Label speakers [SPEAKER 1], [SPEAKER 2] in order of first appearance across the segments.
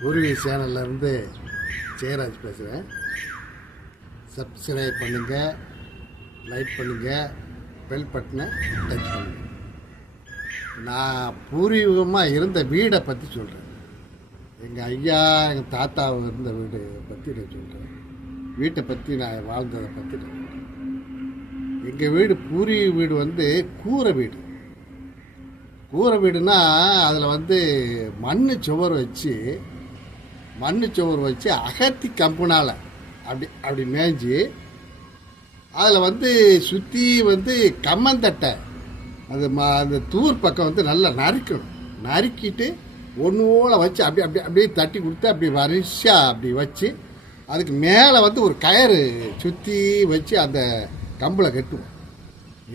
[SPEAKER 1] பூர்வீக சேனல்லேருந்து ஜெயராஜ் பேசுகிறேன். சப்ஸ்கிரைப் பண்ணுங்கள் லைக் பண்ணுங்கள் பெல் பட்டனை டச் பண்ணுங்கள் நான் பூர்வீகமாக இருந்த வீடை பற்றி சொல்கிறேன் எங்கள் ஐயா எங்கள் தாத்தா இருந்த வீடு பற்றி நான் சொல்கிறேன் வீட்டை பற்றி நான் வாழ்ந்ததை பற்றி நான் சொல்கிறேன் எங்கள் வீடு பூர்வீக வீடு வந்து கூரை வீடு. கூரை வீடுனா அதில் வந்து மண் சுவர் வச்சு மண் சுவர் வச்சு அகத்தி கம்புனால் அப்படி அப்படி மேய்ஞ்சி அதில் வந்து சுற்றி வந்து கம்மந்தட்டை. அது ம அந்த தூர் பக்கம் வந்து நல்லா நறுக்கணும். நறுக்கிட்டு ஒன்று வச்சு அப்படி அப்படி அப்படியே தட்டி கொடுத்து அப்படி வரிசையாக அப்படி வச்சு அதுக்கு மேலே வந்து ஒரு கயறு சுற்றி வச்சு அந்த கம்பில் கட்டுவோம்.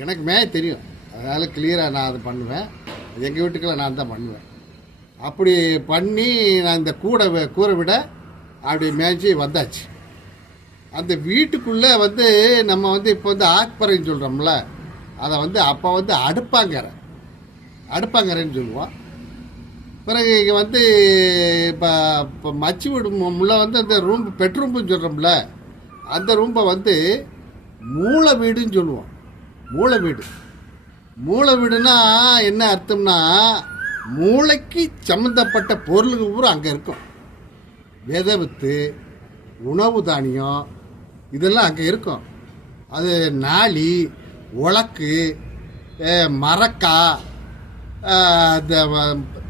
[SPEAKER 1] எனக்கு மேலே தெரியும். அதனால் கிளியராக நான் அதை பண்ணுவேன். எங்கள் வீட்டுக்கெல்லாம் நான் தான் பண்ணுவேன். அப்படி பண்ணி நான் இந்த கூடை கூரை விட அப்படி மேய்ச்சி வந்தாச்சு. அந்த வீட்டுக்குள்ளே வந்து நம்ம வந்து இப்போ வந்து ஆக்பறைன்னு சொல்கிறோம்ல அதை வந்து அப்போ வந்து அடுப்பாங்கரை அடுப்பாங்கரைன்னு சொல்லுவோம். பிறகு இங்கே வந்து இப்போ இப்போ மச்சு வீடு மு- முள்ள வந்து அந்த ரூம் பெட்ரூம்னு சொல்கிறோம்ல அந்த ரூம்பை வந்து மூளை வீடுன்னு சொல்லுவோம். மூளை வீடு. மூளை வீடுனா என்ன அர்த்தம்னா மூளைக்கு சம்மந்தப்பட்ட பொருளுக்கு பூரா அங்கே இருக்கும். விதை வித்து உணவு தானியம் இதெல்லாம் அங்கே இருக்கும். அது நாளி உலக்கு மரக்கா இந்த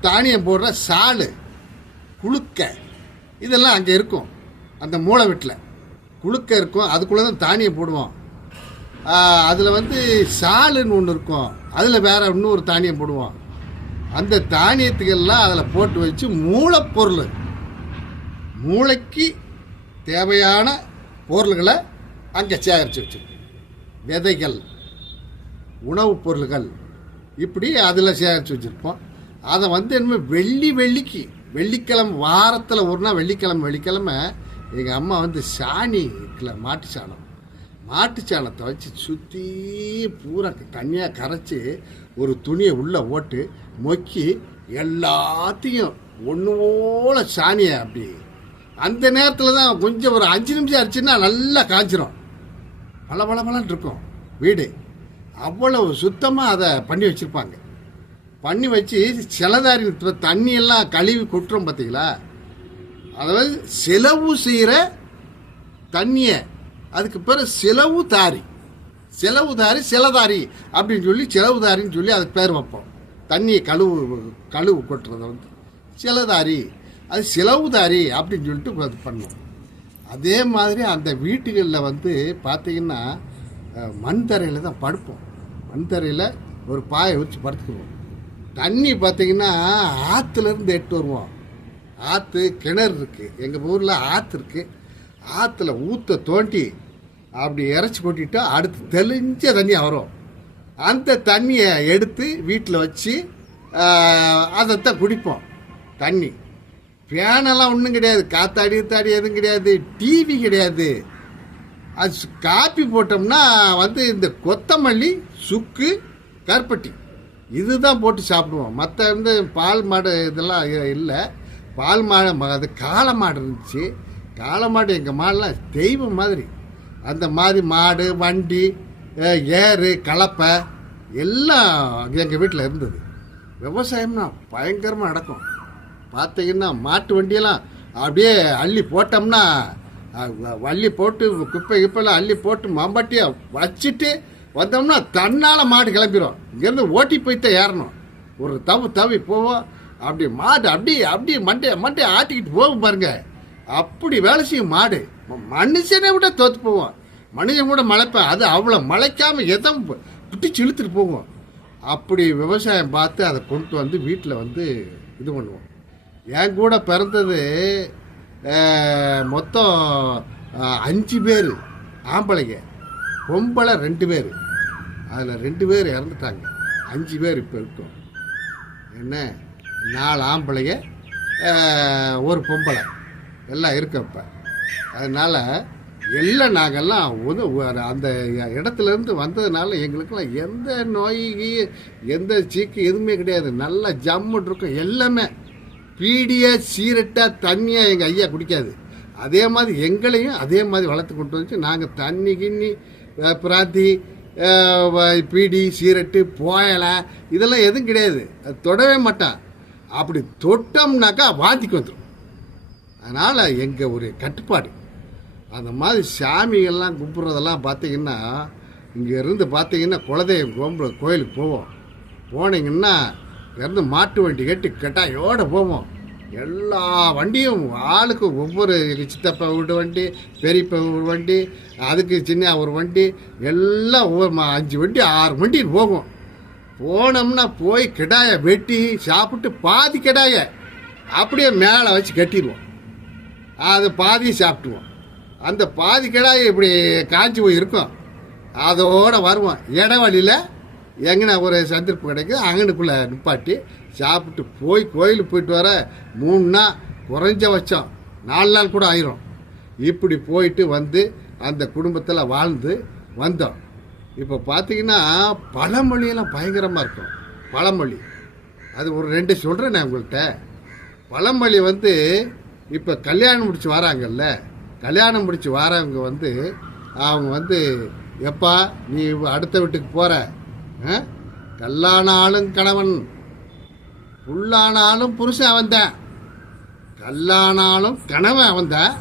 [SPEAKER 1] தானியம் போடுற சாலு குளுக்க இதெல்லாம் அங்கே இருக்கும். அந்த மூளை வீட்டில். குளுக்க இருக்கும். அதுக்குள்ளே தான் தானியம் போடுவோம். அதில் வந்து சாலுன்னு ஒன்று இருக்கும். அதில் வேறு இன்னொரு தானியம் போடுவோம். அந்த தானியத்துக்கெல்லாம் அதில் போட்டு வச்சு மூலப்பொருள் மூளைக்கு தேவையான பொருள்களை அங்கே சேகரித்து வச்சு விதைகள் உணவுப் பொருள்கள் இப்படி அதில் சேகரித்து வச்சுருப்போம். அதை வந்து என்ன வெள்ளி வெள்ளிக்கு வெள்ளிக்கிழமை வாரத்தில் ஒரு நாள் வெள்ளிக்கிழமை வெள்ளிக்கிழமை எங்கள் அம்மா வந்து சாணி இருக்குல்ல மாட்டு சாணம் மாட்டு சாணத்தை வச்சு சுற்றி பூரா தனியாக கரைச்சி ஒரு துணியை உள்ளே ஓட்டு மொக்கி எல்லாத்தையும் ஒன்று போல சாணியை அப்படி. அந்த நேரத்தில் தான் கொஞ்சம் ஒரு அஞ்சு நிமிஷம் ஆச்சுன்னா நல்லா காய்ச்சிரும் பல பல இருக்கும் வீடு. அவ்வளவு சுத்தமாக அதை பண்ணி வச்சுருப்பாங்க. பண்ணி வச்சு சிலதாரி தண்ணியெல்லாம் கழுவி கொட்டுறோம் பார்த்தீங்களா அதாவது செலவு செய்கிற தண்ணியை அதுக்கு பிறகு செலவு தாரி செலவு தாரி சிலதாரி அப்படின்னு சொல்லி செலவு தாரின்னு சொல்லி அதுக்கு பேர் வைப்போம். தண்ணியை கழுவு கழுவு கொட்டுறதை வந்து சிலதாரி அது செலவுதாரி அப்படின்னு சொல்லிட்டு அது பண்ணுவோம். அதே மாதிரி அந்த வீட்டுகளில் வந்து பார்த்தீங்கன்னா அஹ், மண் தரையில் தான் படுப்போம். மண் தரையில் ஒரு பாயை வச்சு படுத்துக்குவோம். தண்ணி பார்த்தீங்கன்னா ஆற்றுலேருந்து எட்டு வருவோம். ஆற்று கிணறு இருக்குது எங்கள் ஊரில் ஆற்று இருக்குது ஆற்றுல ஊற்ற தோண்டி அப்படி இறச்சி கொட்டிட்டு அடுத்து தெளிஞ்ச தண்ணியாக வரும். அந்த தண்ணியை எடுத்து வீட்டில் வச்சு அதைத்தான் குடிப்போம். தண்ணி. ஃபேனெல்லாம் ஒன்றும் கிடையாது. காத்தாடி தாடி எதுவும் கிடையாது. டிவி கிடையாது. அது காப்பி போட்டோம்னா வந்து இந்த கொத்தமல்லி சுக்கு கருப்பட்டி. இதுதான் போட்டு சாப்பிடுவோம். மற்ற வந்து பால் மாடு இதெல்லாம் இல்லை. பால் மாடு அது காளை மாடு இருந்துச்சு. காளை மாடு எங்கள் மாடுலாம் தெய்வம் மாதிரி. அந்த மாதிரி மாடு வண்டி ஏறு கலப்பை எல்லாம் எங்கள் வீட்டில் இருந்தது. விவசாயம்னா பயங்கரமாக நடக்கும். பார்த்தீங்கன்னா மாட்டு வண்டியெல்லாம் அப்படியே அள்ளி போட்டோம்னா வ- வள்ளி போட்டு குப்பை கிப்பெல்லாம் அள்ளி போட்டு மம்பட்டியை வச்சுட்டு வந்தோம்னா தன்னால் மாடு கிளம்பிடும் இங்கேருந்து ஓட்டி போய்த்தான் தான் ஏறணும். ஒரு தவு தவி போவோம். அப்படி மாடு அப்படி அப்படி மண்டையை மண்டையை ஆட்டிக்கிட்டு போகும் பாருங்க. அப்படி வேலை செய்யும் மாடு. மனுஷனை விட தோத்து போவோம். மனிதன் கூட மலைப்பேன் அது அவ்வளோ மலைக்காமல் எதம் பிடிச்சி இழுத்துட்டு போவோம் அப்படி விவசாயம் பார்த்து அதை கொண்டு வந்து வீட்டில் வந்து இது பண்ணுவோம். என் கூட பிறந்தது மொத்தம் அஞ்சு பேர் ஆம்பளைங்க. பொம்பளை ரெண்டு பேர். அதில் ரெண்டு பேர் இறந்துட்டாங்க. அஞ்சு பேர் இப்போ இருக்கோம். என்ன? நாலு ஆம்பளைங்க ஒரு பொம்பளை. எல்லாம் இருக்கப்ப இப்போ அதனால் எல்லாம் நாங்கள்லாம் உத அந்த இடத்துல இருந்து வந்ததுனால எங்களுக்கெல்லாம் எந்த நோய்கையும் எந்த சீக்கு எதுவுமே கிடையாது. நல்லா ஜம்முன் இருக்கும். எல்லாமே பீடியாக சீரட்டாக தண்ணியாக எங்கள் ஐயா குடிக்காது. அதே மாதிரி எங்களையும் அதே மாதிரி வளர்த்து கொண்டு வந்து நாங்கள் தண்ணி கிண்ணி பிராந்தி பீடி சீரட்டு போயலை இதெல்லாம் எதுவும் கிடையாது. அது தொடவே மாட்டான் அப்படி தொட்டோம்னாக்கா வாந்திக்கு வந்துடும் அதனால் எங்கள் ஒரு கட்டுப்பாடு. அந்த மாதிரி சாமிகள்லாம் கும்பிட்றதெல்லாம் பார்த்தீங்கன்னா இங்கே இருந்து பார்த்தீங்கன்னா குலதெய்வம் கும்பிட கோயிலுக்கு போவோம். போனீங்கன்னா இருந்து மாட்டு வண்டி கட்டி கட்டாயோடு போவோம். எல்லா வண்டியும் ஆளுக்கு ஒவ்வொரு சித்தப்பா வீட்டு வண்டி பெரியப்பா ஒரு வண்டி அதுக்கு சின்ன ஒரு வண்டி எல்லாம் ஒவ்வொரு அஞ்சு வண்டி ஆறு வண்டி போகும். போனோம்னா போய் கிடாயை வெட்டி சாப்பிட்டு பாதி கெடாய அப்படியே மேலே வச்சு கட்டிடுவோம். அது பாதி சாப்பிட்டுவோம். அந்த பாதி கிடாய் இப்படி காஞ்சி போய் இருக்கும். அதோட வருவோம். இடவழியில் எங்கன ஒரு சந்திப்பு கிடைக்கும் அங்கனுக்குள்ளே நிப்பாட்டி சாப்பிட்டு போய் கோயிலுக்கு போயிட்டு வர மூணு நாள் குறைஞ்சபட்சம் நாலு நாள் கூட ஆயிரும். இப்படி போயிட்டு வந்து அந்த குடும்பத்தில் வாழ்ந்து வந்தோம். இப்போ பார்த்தீங்கன்னா பழமொழியெல்லாம் பயங்கரமாக இருக்கும். பழமொழி. அது ஒரு ரெண்டு சொல்கிறேன் நான் உங்கள்கிட்ட பழமொழி வந்து இப்போ கல்யாணம் முடிச்சு வராங்கல்ல கல்யாணம் முடிச்சு வரவங்க வந்து அவங்க வந்து எப்பா நீ அடுத்த வீட்டுக்கு போகிற கல்லானாலும் கணவன் புல்லானாலும் புருஷன் அவன்தான். கல்லானாலும் கணவன் அவன்தான்.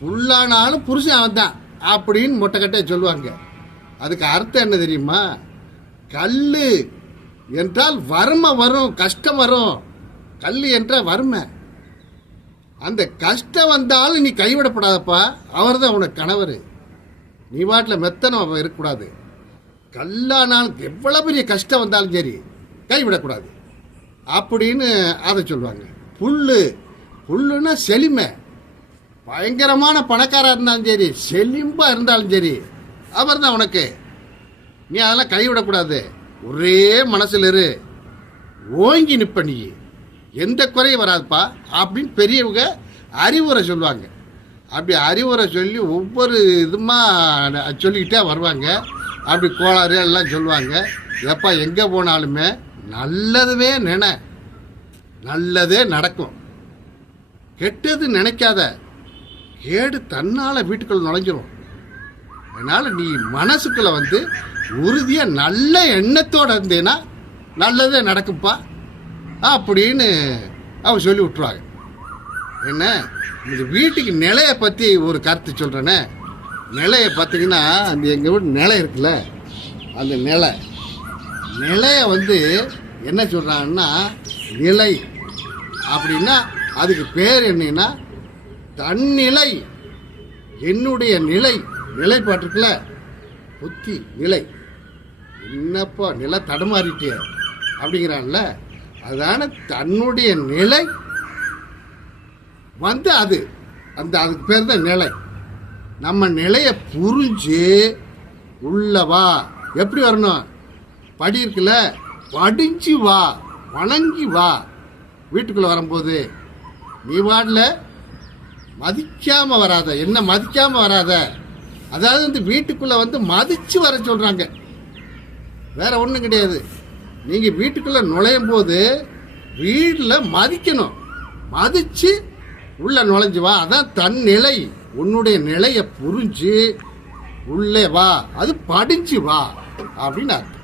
[SPEAKER 1] புல்லானாலும் புருஷன் அவன்தான் அப்படின்னு மொட்டைக்கட்டையை சொல்லுவாங்க. அதுக்கு அர்த்தம் என்ன தெரியுமா? கல் என்றால் வறுமை வரும் கஷ்டம் வரும். கல் என்றால் வறுமை. அந்த கஷ்டம் வந்தாலும் நீ கைவிடப்படாதப்பா. அவர் தான் உனக்கு கணவர். நீ வாட்டில் மெத்தனம் அவன் இருக்கக்கூடாது. கல்லானாலும் எவ்வளோ பெரிய கஷ்டம் வந்தாலும் சரி கைவிடக்கூடாது. அப்படின்னு அதை சொல்லுவாங்க. புல்லு. புல்லுன்னா செலிமை பயங்கரமான பணக்காராக இருந்தாலும் சரி செலிம்பாக இருந்தாலும் சரி அவர் தான் உனக்கு. நீ அதெல்லாம் கைவிடக்கூடாது. ஒரே மனசில் இரு. ஓங்கி நிற்ப நீ. எந்த குறையும் வராதுப்பா அப்படின்னு பெரியவங்க அறிவுரை சொல்லுவாங்க. அப்படி அறிவுரை சொல்லி ஒவ்வொரு இதுமா சொல்லிக்கிட்டே வருவாங்க. அப்படி கோளாறு எல்லாம் சொல்லுவாங்க. எப்பா எங்கே போனாலுமே நல்லதுவே நினை நல்லதே நடக்கும். கெட்டது நினைக்காத கேடு தன்னால் வீட்டுக்குள்ள நுழைஞ்சிரும். அதனால் நீ மனசுக்குள்ளே வந்து உறுதியாக நல்ல எண்ணத்தோடு இருந்தேன்னா நல்லதே நடக்கும்ப்பா. அப்படின்னு அவங்க சொல்லி விட்டுருவாங்க என்ன? இந்த வீட்டுக்கு நிலையை பற்றி ஒரு கருத்து சொல்கிறேனே நிலையை பார்த்தீங்கன்னா அந்த எங்கள் வீட்டு நிலை இருக்குல்ல அந்த நிலை. நிலையை வந்து என்ன சொல்கிறாங்கன்னா நிலை அப்படின்னா அதுக்கு பேர் என்னன்னா தன்னிலை. என்னுடைய நிலை நிலைப்பாட்டுக்குல புத்தி நிலை என்னப்பா நிலை தடுமாறிட்டே அப்படிங்கிறான்ல. அதான தன்னுடைய நிலை வந்து அது. அந்த அதுக்கு பேர் தான் நிலை. நம்ம நிலையை புரிஞ்சு உள்ளவா எப்படி வரணும்? படி இருக்குல்ல? படிஞ்சு வா. வணங்கி வா. வீட்டுக்குள்ளே வரும்போது நீ வாடல? மதிக்காம வராத. என்ன மதிக்காம வராத? அதாவது வந்து வீட்டுக்குள்ளே வந்து மதிச்சு வர சொல்கிறாங்க வேற ஒன்றும் கிடையாது. நீங்க வீட்டுக்குள்ள நுழையும் போது வீட்டில் மதிக்கணும். மதிச்சு உள்ள நுழைஞ்சு வா. அதான் தன் நிலை. உன்னுடைய நிலையை புரிஞ்சு உள்ளே வா. அது படிஞ்சு வா. அப்படின்னு அர்த்தம்.